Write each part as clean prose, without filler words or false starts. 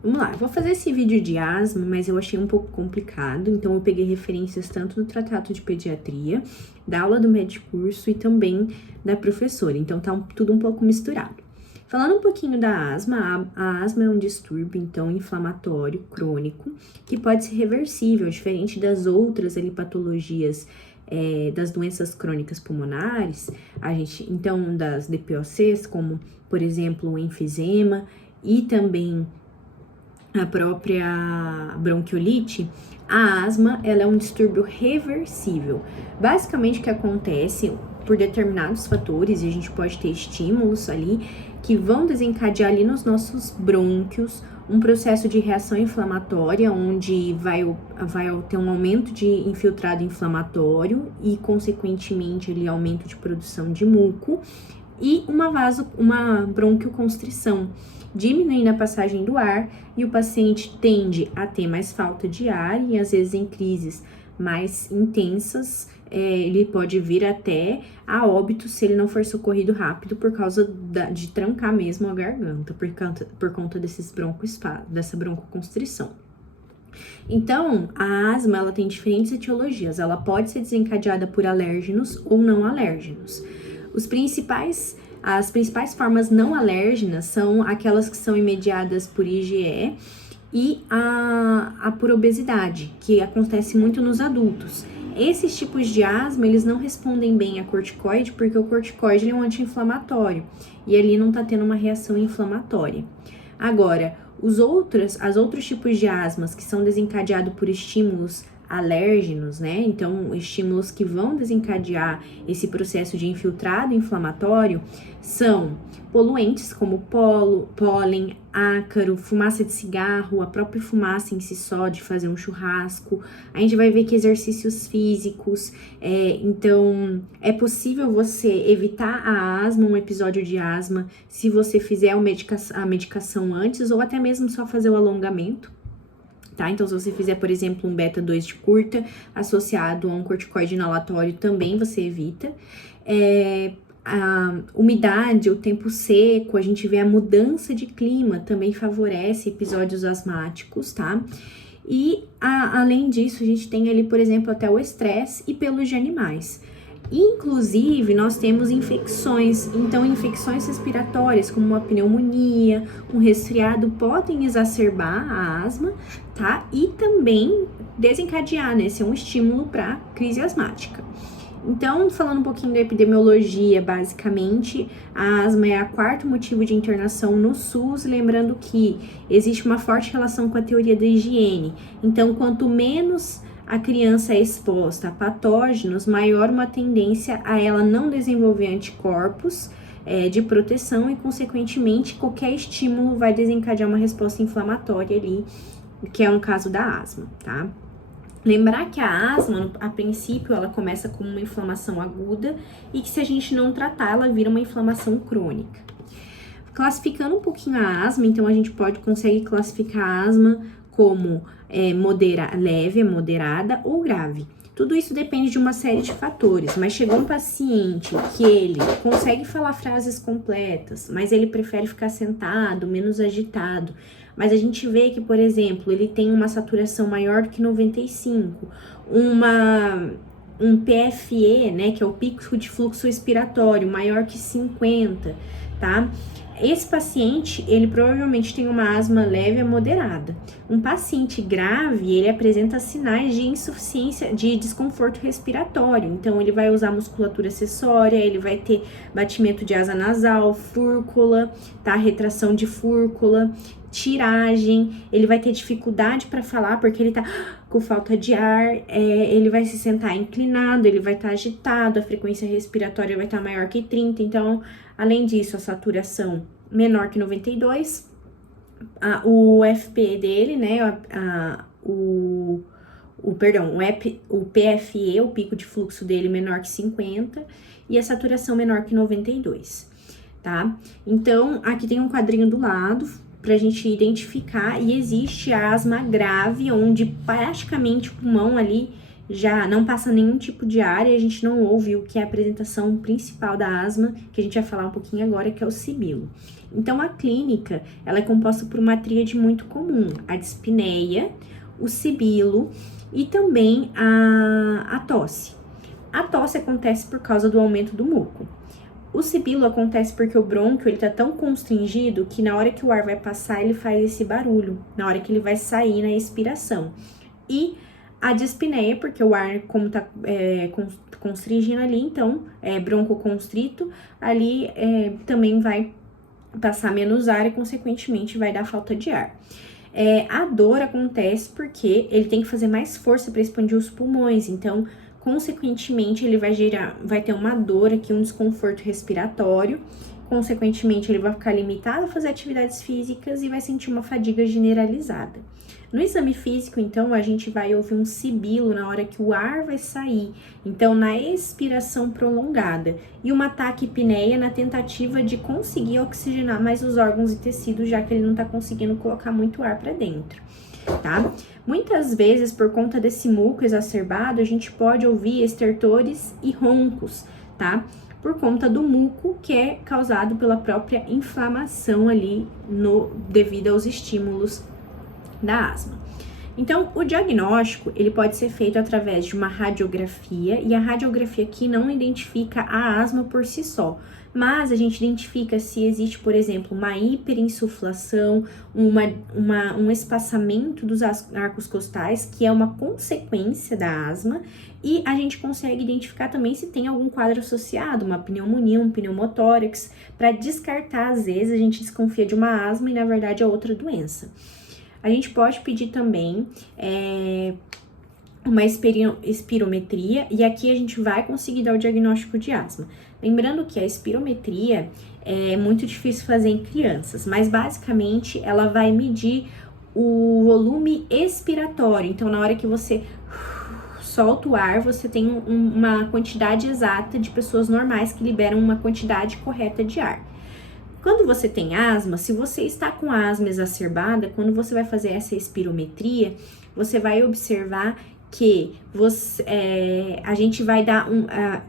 Vamos lá, eu vou fazer esse vídeo de asma, mas eu achei um pouco complicado, então eu peguei referências tanto do Tratado de Pediatria, da aula do Medicurso e também da professora, então tá tudo um pouco misturado. Falando um pouquinho da asma, a asma é um distúrbio, então, inflamatório crônico, que pode ser reversível, diferente das outras patologias das doenças crônicas pulmonares, então, das DPOCs, como, por exemplo, o enfisema e também a própria bronquiolite, a asma ela é um distúrbio reversível. Basicamente, o que acontece por determinados fatores, e a gente pode ter estímulos ali, que vão desencadear ali nos nossos brônquios um processo de reação inflamatória, onde vai ter um aumento de infiltrado inflamatório e, consequentemente, ali, aumento de produção de muco e uma bronquioconstrição, diminuindo a passagem do ar, e o paciente tende a ter mais falta de ar e às vezes em crises mais intensas, ele pode vir até a óbito se ele não for socorrido rápido por causa de trancar mesmo a garganta, por conta dessa broncoconstrição. Então, a asma ela tem diferentes etiologias, ela pode ser desencadeada por alérgenos ou não alérgenos. As principais formas não alérgenas são aquelas que são mediadas por IgE e por obesidade, que acontece muito nos adultos. Esses tipos de asma, eles não respondem bem a corticoide, porque o corticoide é um anti-inflamatório e ali não tá tendo uma reação inflamatória. Agora, os outros tipos de asmas que são desencadeados por estímulos alérgenos, né? Então, estímulos que vão desencadear esse processo de infiltrado inflamatório são poluentes como pólen, ácaro, fumaça de cigarro, a própria fumaça em si só de fazer um churrasco. A gente vai ver que exercícios físicos, então é possível você evitar a asma, um episódio de asma, se você fizer a medicação antes ou até mesmo só fazer o alongamento. Tá? Então, se você fizer, por exemplo, um beta-2 de curta associado a um corticoide inalatório, também você evita. A umidade, o tempo seco, a gente vê a mudança de clima, também favorece episódios asmáticos, tá? E, além disso, a gente tem ali, por exemplo, até o estresse e pelos de animais. Inclusive, nós temos infecções, então infecções respiratórias, como uma pneumonia, um resfriado, podem exacerbar a asma, tá? E também desencadear, né? Ser um estímulo para crise asmática. Então, falando um pouquinho da epidemiologia, basicamente, a asma é o quarto motivo de internação no SUS, lembrando que existe uma forte relação com a teoria da higiene. Então, quanto menos a criança é exposta a patógenos, maior uma tendência a ela não desenvolver anticorpos de proteção e, consequentemente, qualquer estímulo vai desencadear uma resposta inflamatória ali, que é o caso da asma, tá? Lembrar que a asma, a princípio, ela começa como uma inflamação aguda e que se a gente não tratar, ela vira uma inflamação crônica. Classificando um pouquinho a asma, então a gente consegue classificar a asma como leve, moderada ou grave. Tudo isso depende de uma série de fatores, mas chegou um paciente que ele consegue falar frases completas, mas ele prefere ficar sentado, menos agitado. Mas a gente vê que, por exemplo, ele tem uma saturação maior do que 95, um PFE, né, que é o pico de fluxo expiratório, maior que 50, tá? Esse paciente, ele provavelmente tem uma asma leve a moderada. Um paciente grave, ele apresenta sinais de insuficiência, de desconforto respiratório. Então, ele vai usar musculatura acessória, ele vai ter batimento de asa nasal, fúrcula, tá? Retração de fúrcula, tiragem, ele vai ter dificuldade para falar porque ele tá com falta de ar, ele vai se sentar inclinado, ele vai estar agitado, a frequência respiratória vai estar maior que 30, então, além disso, a saturação menor que 92, o FP dele, né, o PFE, o pico de fluxo dele menor que 50, e a saturação menor que 92, tá? Então, aqui tem um quadrinho do lado, pra gente identificar, e existe a asma grave, onde praticamente o pulmão ali já não passa nenhum tipo de ar e a gente não ouve o que é a apresentação principal da asma, que a gente vai falar um pouquinho agora, que é o sibilo. Então, a clínica, ela é composta por uma tríade muito comum, a dispneia, o sibilo e também a tosse. A tosse acontece por causa do aumento do muco. O sibilo acontece porque o brônquio, ele tá tão constringido que na hora que o ar vai passar, ele faz esse barulho, na hora que ele vai sair na expiração. E a dispneia, porque o ar, como tá constringindo ali, então, broncoconstrito, ali também vai passar menos ar e, consequentemente, vai dar falta de ar. A dor acontece porque ele tem que fazer mais força para expandir os pulmões, então, consequentemente, ele vai ter uma dor aqui, um desconforto respiratório, consequentemente, ele vai ficar limitado a fazer atividades físicas e vai sentir uma fadiga generalizada. No exame físico, então, a gente vai ouvir um sibilo na hora que o ar vai sair, então, na expiração prolongada, e uma taquipneia na tentativa de conseguir oxigenar mais os órgãos e tecidos, já que ele não tá conseguindo colocar muito ar para dentro, tá? Muitas vezes, por conta desse muco exacerbado, a gente pode ouvir estertores e roncos, tá? Por conta do muco que é causado pela própria inflamação ali devido aos estímulos da asma. Então, o diagnóstico, ele pode ser feito através de uma radiografia, e a radiografia aqui não identifica a asma por si só, mas a gente identifica se existe, por exemplo, uma hiperinsuflação, um espaçamento dos arcos costais, que é uma consequência da asma, e a gente consegue identificar também se tem algum quadro associado, uma pneumonia, um pneumotórax, para descartar, às vezes, a gente desconfia de uma asma e, na verdade, é outra doença. A gente pode pedir também uma espirometria, e aqui a gente vai conseguir dar o diagnóstico de asma. Lembrando que a espirometria é muito difícil fazer em crianças, mas basicamente ela vai medir o volume expiratório. Então, na hora que você solta o ar, você tem uma quantidade exata de pessoas normais que liberam uma quantidade correta de ar. Quando você tem asma, se você está com asma exacerbada, quando você vai fazer essa espirometria, você vai observar que a gente vai dar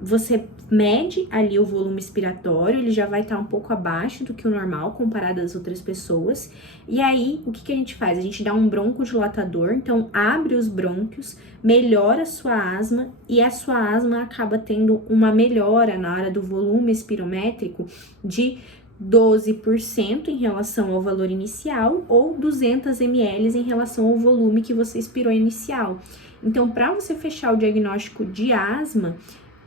você mede ali o volume expiratório, ele já vai estar um pouco abaixo do que o normal comparado às outras pessoas. E aí, o que a gente faz? A gente dá um broncodilatador, então abre os brônquios, melhora a sua asma e a sua asma acaba tendo uma melhora na hora do volume espirométrico de 12% em relação ao valor inicial ou 200 ml em relação ao volume que você expirou inicial. Então, para você fechar o diagnóstico de asma,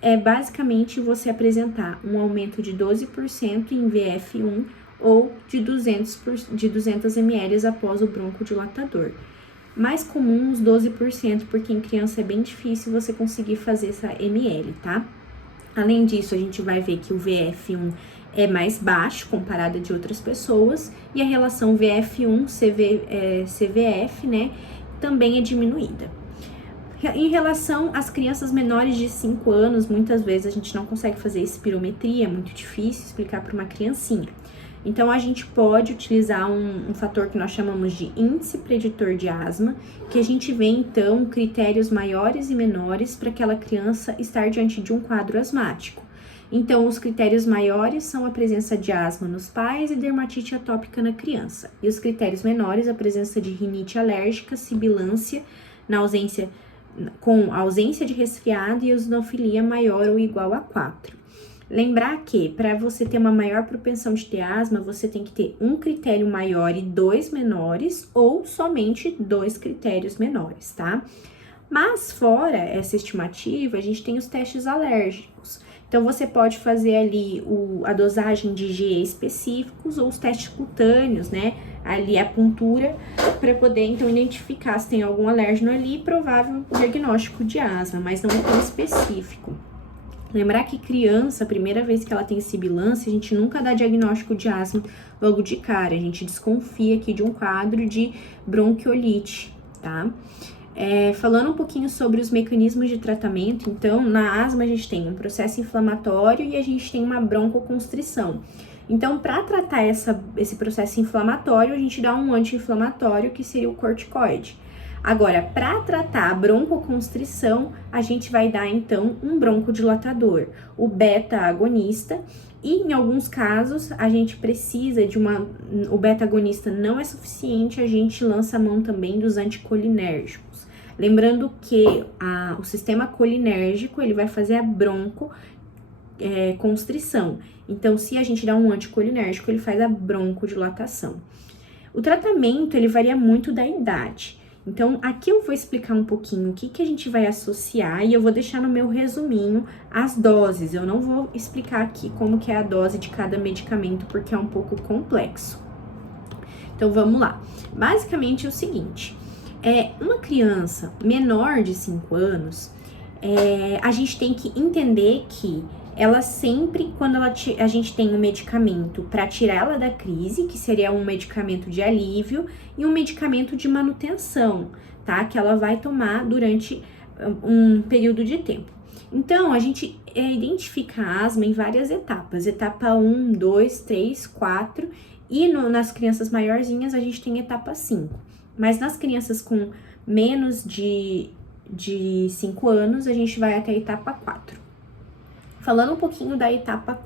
é basicamente você apresentar um aumento de 12% em VF1 ou de 200 ml após o broncodilatador. Mais comum os 12%, porque em criança é bem difícil você conseguir fazer essa ml, tá? Além disso, a gente vai ver que o VF1 é mais baixo comparado a de outras pessoas, e a relação VF1-CVF, né, também é diminuída. Em relação às crianças menores de 5 anos, muitas vezes a gente não consegue fazer espirometria, é muito difícil explicar para uma criancinha. Então, a gente pode utilizar um fator que nós chamamos de índice preditor de asma, que a gente vê, então, critérios maiores e menores para aquela criança estar diante de um quadro asmático. Então, os critérios maiores são a presença de asma nos pais e dermatite atópica na criança. E os critérios menores, a presença de rinite alérgica, sibilância, com ausência de resfriado e eosinofilia maior ou igual a 4. Lembrar que, para você ter uma maior propensão de ter asma, você tem que ter um critério maior e 2 menores, ou somente 2 critérios menores, tá? Mas, fora essa estimativa, a gente tem os testes alérgicos. Então, você pode fazer ali a dosagem de IgE específicos ou os testes cutâneos, né? Ali a puntura, para poder, então, identificar se tem algum alérgeno ali e provável diagnóstico de asma, mas não é tão específico. Lembrar que criança, a primeira vez que ela tem sibilância, a gente nunca dá diagnóstico de asma logo de cara, a gente desconfia aqui de um quadro de bronquiolite, tá? Falando um pouquinho sobre os mecanismos de tratamento, então, na asma a gente tem um processo inflamatório e a gente tem uma broncoconstrição. Então, para tratar esse processo inflamatório, a gente dá um anti-inflamatório, que seria o corticoide. Agora, para tratar a broncoconstrição, a gente vai dar então um broncodilatador, o beta-agonista, e em alguns casos a gente precisa de o beta-agonista não é suficiente, a gente lança a mão também dos anticolinérgicos. Lembrando que o sistema colinérgico, ele vai fazer a broncoconstrição. Então, se a gente dá um anticolinérgico, ele faz a broncodilatação. O tratamento, ele varia muito da idade. Então, aqui eu vou explicar um pouquinho o que a gente vai associar e eu vou deixar no meu resuminho as doses. Eu não vou explicar aqui como que é a dose de cada medicamento, porque é um pouco complexo. Então, vamos lá. Basicamente é o seguinte, uma criança menor de 5 anos, a gente tem que entender que ela sempre, quando a gente tem um medicamento para tirar ela da crise, que seria um medicamento de alívio, e um medicamento de manutenção, tá? Que ela vai tomar durante um período de tempo. Então, a gente identifica a asma em várias etapas. Etapa 1, 2, 3, 4, e nas crianças maiorzinhas a gente tem etapa 5. Mas nas crianças com menos de 5 anos, a gente vai até a etapa 4. Falando um pouquinho da etapa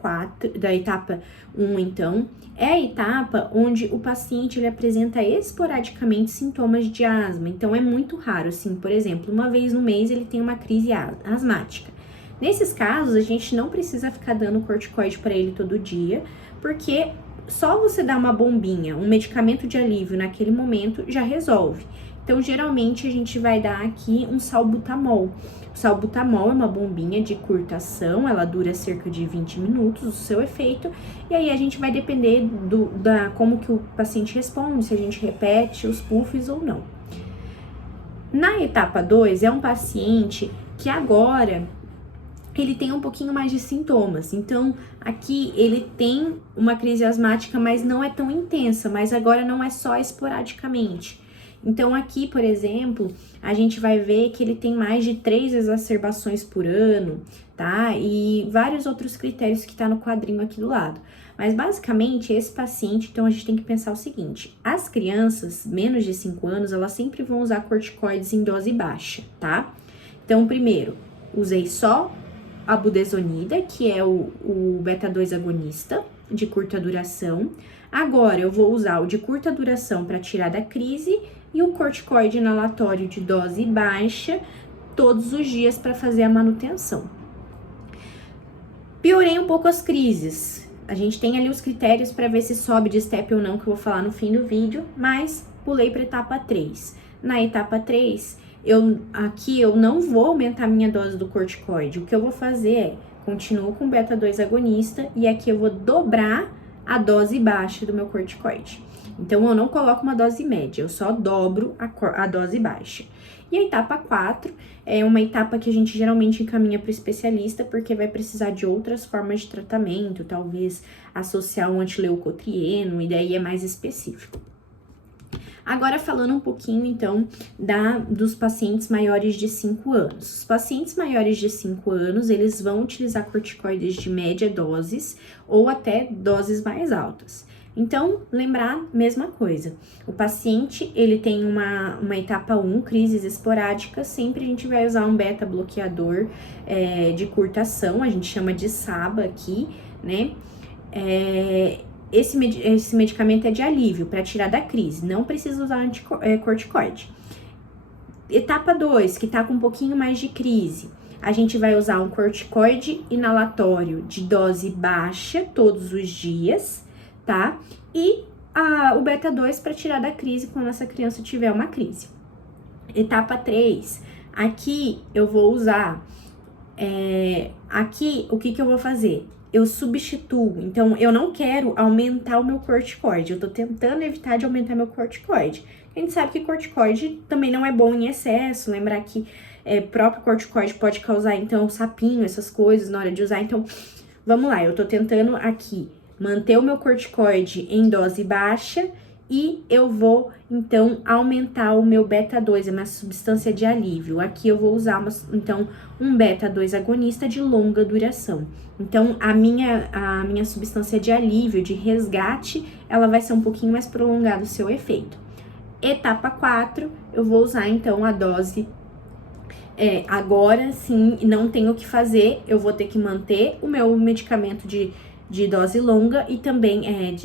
1, então, é a etapa onde o paciente ele apresenta esporadicamente sintomas de asma. Então, é muito raro, assim, por exemplo, uma vez no mês ele tem uma crise asmática. Nesses casos, a gente não precisa ficar dando corticoide para ele todo dia, porque só você dar uma bombinha, um medicamento de alívio naquele momento já resolve. Então, geralmente, a gente vai dar aqui um salbutamol. O salbutamol é uma bombinha de curta ação, ela dura cerca de 20 minutos, o seu efeito, e aí a gente vai depender como que o paciente responde, se a gente repete os puffs ou não. Na etapa 2, é um paciente que agora ele tem um pouquinho mais de sintomas. Então, aqui ele tem uma crise asmática, mas não é tão intensa, mas agora não é só esporadicamente. Então, aqui, por exemplo, a gente vai ver que ele tem mais de 3 exacerbações por ano, tá? E vários outros critérios que tá no quadrinho aqui do lado. Mas, basicamente, esse paciente, então, a gente tem que pensar o seguinte. As crianças, menos de 5 anos, elas sempre vão usar corticoides em dose baixa, tá? Então, primeiro, usei só a budesonida, que é o beta-2 agonista, de curta duração. Agora, eu vou usar o de curta duração para tirar da crise e o corticoide inalatório de dose baixa todos os dias para fazer a manutenção. Piorei um pouco as crises. A gente tem ali os critérios para ver se sobe de step ou não, que eu vou falar no fim do vídeo, mas pulei para etapa 3. Na etapa 3, aqui eu não vou aumentar a minha dose do corticoide. O que eu vou fazer é, continuo com beta-2 agonista e aqui eu vou dobrar a dose baixa do meu corticoide. Então, eu não coloco uma dose média, eu só dobro a dose baixa. E a etapa 4 é uma etapa que a gente geralmente encaminha para o especialista, porque vai precisar de outras formas de tratamento, talvez associar um antileucotrieno, e daí é mais específico. Agora, falando um pouquinho, então, dos pacientes maiores de 5 anos. Os pacientes maiores de 5 anos, eles vão utilizar corticoides de média doses ou até doses mais altas. Então, lembrar, mesma coisa. O paciente, ele tem uma etapa 1, crises esporádicas, sempre a gente vai usar um beta-bloqueador de curta ação, a gente chama de SABA aqui, né? Esse medicamento é de alívio, para tirar da crise, não precisa usar corticoide. Etapa 2, que tá com um pouquinho mais de crise, a gente vai usar um corticoide inalatório de dose baixa todos os dias, tá? E o beta-2 para tirar da crise quando essa criança tiver uma crise. Etapa 3, aqui eu vou usar, aqui o que eu vou fazer? Eu substituo, então eu não quero aumentar o meu corticoide, eu tô tentando evitar de aumentar meu corticoide. A gente sabe que corticoide também não é bom em excesso, lembrar que próprio corticoide pode causar, então, sapinho, essas coisas na hora de usar. Então, vamos lá, eu tô tentando aqui manter o meu corticoide em dose baixa e eu vou, então, aumentar o meu beta-2, a minha substância de alívio. Aqui eu vou usar, então, um beta-2 agonista de longa duração. Então, a minha substância de alívio, de resgate, ela vai ser um pouquinho mais prolongada o seu efeito. Etapa 4, eu vou usar então a dose agora sim, não tenho o que fazer, eu vou ter que manter o meu medicamento de dose longa e também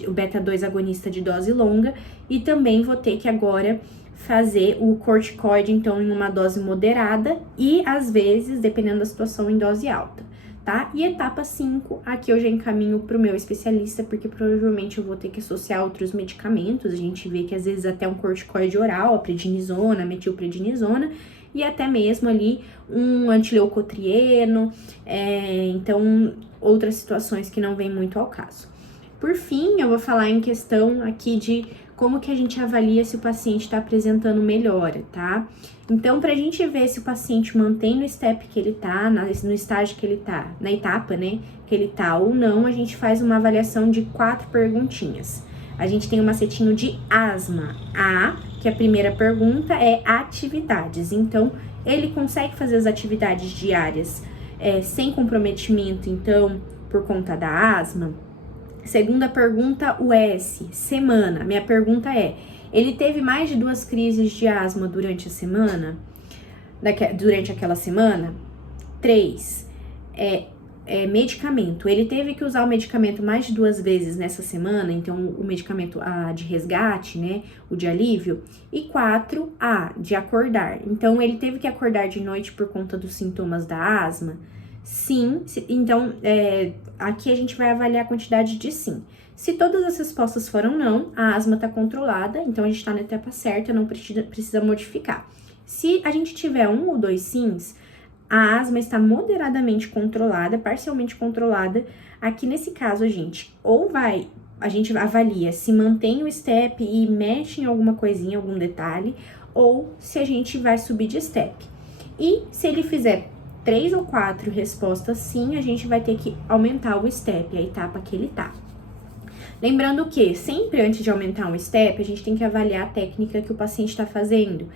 o beta-2 agonista de dose longa, e também vou ter que agora fazer o corticoide, então, em uma dose moderada e, às vezes, dependendo da situação, em dose alta, tá? E etapa 5, aqui eu já encaminho pro meu especialista, porque provavelmente eu vou ter que associar outros medicamentos, a gente vê que, às vezes, até um corticoide oral, a prednisona, a metilprednisona, e até mesmo ali um antileucotrieno, então outras situações que não vêm muito ao caso. Por fim, eu vou falar em questão aqui de como que a gente avalia se o paciente está apresentando melhora, tá? Então, pra gente ver se o paciente mantém no step que ele tá, no estágio que ele tá, na etapa, né, que ele tá ou não, a gente faz uma avaliação de 4 perguntinhas. A gente tem um macetinho de asma A, que a primeira pergunta é atividades. Então, ele consegue fazer as atividades diárias sem comprometimento, então, por conta da asma? Segunda pergunta, o S, semana. Minha pergunta é, ele teve mais de 2 crises de asma durante a semana? Durante aquela semana? 3, medicamento. Ele teve que usar o medicamento mais de 2 vezes nessa semana, então o medicamento de resgate, né, o de alívio. E 4, de acordar. Então, ele teve que acordar de noite por conta dos sintomas da asma? Sim, então aqui a gente vai avaliar a quantidade de sim. Se todas as respostas foram não, a asma está controlada, então a gente está na etapa certa, não precisa modificar. Se a gente tiver 1 ou 2 sims, a asma está moderadamente controlada, parcialmente controlada. Aqui nesse caso a gente avalia se mantém o step e mexe em alguma coisinha, algum detalhe, ou se a gente vai subir de step. E se ele fizer 3 ou 4 respostas sim, a gente vai ter que aumentar o step, a etapa que ele tá. Lembrando que, sempre antes de aumentar um step, a gente tem que avaliar a técnica que o paciente está fazendo.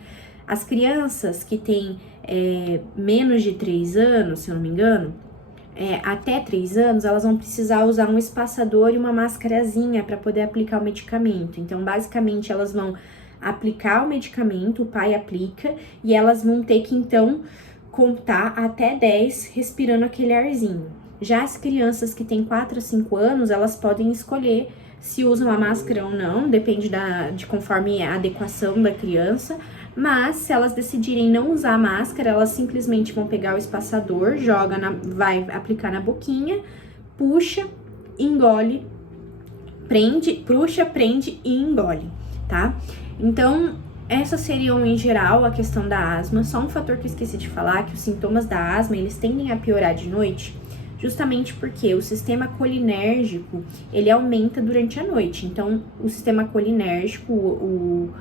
As crianças que têm menos de 3 anos, se eu não me engano, até 3 anos, elas vão precisar usar um espaçador e uma máscarazinha para poder aplicar o medicamento. Então, basicamente, elas vão aplicar o medicamento, o pai aplica, e elas vão ter que, então, contar até 10 respirando aquele arzinho. Já as crianças que têm 4 a 5 anos, elas podem escolher se usam a máscara ou não, depende de conforme a adequação da criança, mas se elas decidirem não usar a máscara, elas simplesmente vão pegar o espaçador, vai aplicar na boquinha, puxa, engole, puxa, prende e engole, tá? Então, essas seriam, em geral, a questão da asma. Só um fator que eu esqueci de falar, que os sintomas da asma, eles tendem a piorar de noite, justamente porque o sistema colinérgico, ele aumenta durante a noite. Então, o sistema colinérgico,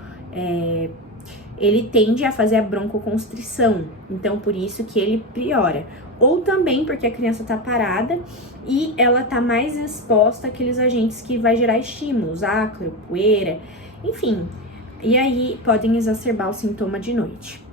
ele tende a fazer a broncoconstrição. Então, por isso que ele piora. Ou também porque a criança tá parada e ela tá mais exposta àqueles agentes que vai gerar estímulos, ácaro, poeira, enfim. E aí, podem exacerbar o sintoma de noite.